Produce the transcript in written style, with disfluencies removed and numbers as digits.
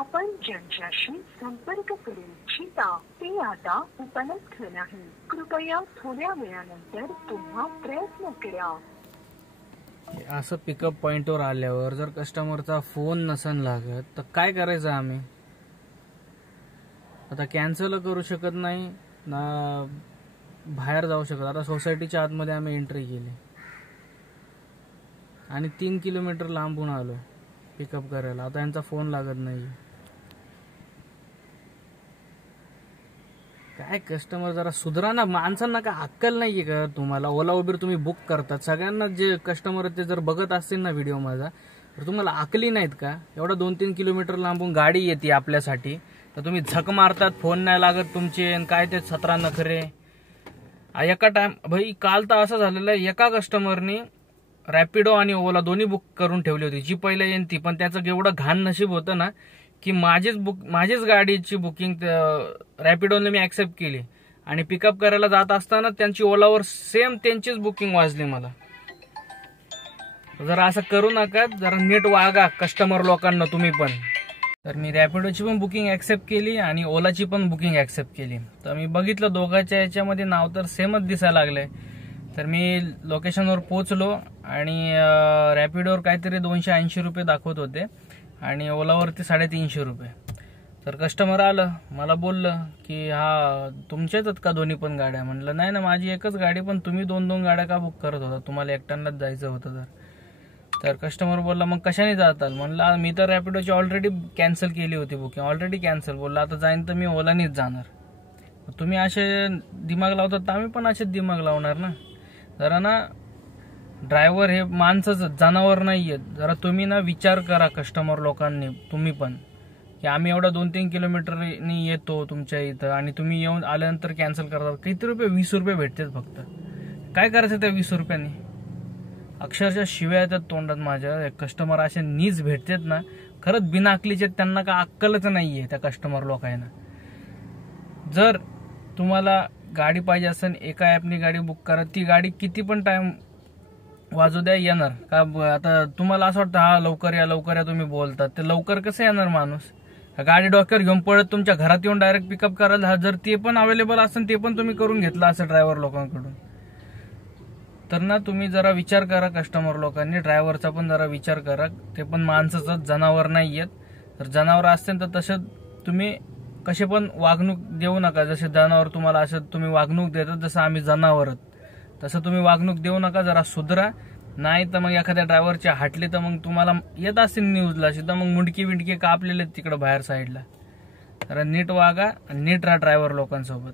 आपण ज्यांच्याशी संपर्क करू इच्छिता ते आता उपलब्ध नाही. कृपया थोड्या वेळानंतर पुन्हा प्रयत्न करा. असं पिकअप पॉइंटवर आल्यावर जर कस्टमरचा फोन नसन लागत तर काय करायचं आम्ही? आता कॅन्सल करू शकत नाही ना, बाहेर जाऊ शकत. आता सोसायटीच्या आतमध्ये आम्ही एंट्री केली आणि 3 किलोमीटर लांबून आलो पिकअप करायला. आता यांचा फोन लागत नाही. काय कस्टमर जरा सुधरा ना. माणसांना काय अक्कल नाहीये का तुम्हाला? ओला उबेर तुम्ही बुक करतात, सगळ्यांना जे कस्टमर ते जर बघत असतील ना व्हिडिओ माझा, तर तुम्हाला अकली नाहीत का? एवढा 2-3 किलोमीटर लांबून गाडी येते आपल्यासाठी, तर तुम्ही झक मारतात, फोन नाही लागत तुमचे, काय ते 17 नखरे. एका टाइम भाई काल तर असं झालेलं आहे, एका कस्टमरनी रॅपिडो आणि ओला दोन्ही बुक करून ठेवली होती. जी पहिले येईन ती, पण त्याचं एवढं घाण नशीब होतं ना की माझीच गाडीची बुकिंग रॅपिडोने मी ऍक्सेप्ट केली आणि पिकअप करायला जात असताना त्यांची ओलावर सेम त्यांचीच बुकिंग वाजली मला. जरा असं करू नका, जरा नीट वागा कस्टमर लोकांना तुम्ही पण. तर मी रॅपिडोची पण बुकिंग ऍक्सेप्ट केली आणि ओलाची पण बुकिंग ऍक्सेप्ट केली. तर मी बघितलं दोघांच्या याच्यामध्ये नाव तर सेमच दिसायला लागले. तर मी लोकेशनवर पोहोचलो आणि रॅपिडोवर काहीतरी 280 रुपये दाखवत होते आणि ओलावरती 350 रुपये. तर कस्टमर आलं, मला बोललं की हा तुमच्याच आहेत का दोन्ही पण गाड्या? म्हणलं नाही ना, माझी एकच गाडी, पण तुम्ही 2-2 गाड्या का बुक करत होता? तुम्हाला एकट्यालाच जायचं होतं तर कस्टमर बोलला मग कशाने जाताल? म्हणलं मी तर रॅपिडोची ऑलरेडी कॅन्सल केली होती बुकिंग, ऑलरेडी कॅन्सल. बोलला आता जाईन तर मी ओलानीच जाणार. तुम्ही असे दिमाग लावतात तर आम्ही पण असेच दिमाग लावणार ना. जरा ना, ड्रायव्हर हे माणसंच, जनावर नाहीयेत. जरा तुम्ही ना विचार करा कस्टमर लोकांनी, तुम्ही पण, की आम्ही एवढा 2-3 किलोमीटरनी येतो तुमच्या इथं आणि तुम्ही येऊन आल्यानंतर कॅन्सल करतात. किती रुपये? 20 रुपये भेटतात फक्त. काय करायचं त्या 20 रुपयांनी? अक्षरशः शिव्या येतात तोंडात माझ्या. कस्टमर असे नीच भेटतात ना, खरंच बिना अकलीचे. त्यांना का अक्कलच नाहीये त्या कस्टमर लोकांना. जर तुम्हाला गाडी पाहिजे असेल, एका ॲपनी गाडी बुक करा, ती गाडी किती पण टाइम वाजू द्या, येणार का? आता तुम्हाला असं वाटतं हा लवकर या लवकर या तुम्ही बोलतात, ते लवकर कसं येणार माणूस? गाडी डॉक्टर घेऊन पळत तुमच्या घरात येऊन डायरेक्ट पिकअप करायला, जर ते पण अवेलेबल असेल ते पण तुम्ही करून घेतलं असेल ड्रायव्हर लोकांकडून, तर ना तुम्ही जरा विचार करा कस्टमर लोकांनी. ड्रायव्हरचा पण जरा विचार करा. ते पण माणसाचं, जनावर नाही आहेत. तर जनावर असतील तर तसं तुम्ही कसे पण वागणूक देऊ नका. जसे जनावर तुम्हाला असं तुम्ही वागणूक देतात, जसं आम्ही जनावर तसं तुम्ही वागणूक देऊ नका. जरा सुधरा. नाही तर मग एखाद्या ड्रायव्हरची हाटली तर मग तुम्हाला येत असतील न्यूजला, सुद्धा मग मुंडकी कापलेले तिकडे बाहेर साईडला. जरा नीट वागा, नीट राहा ड्रायव्हर लोकांसोबत.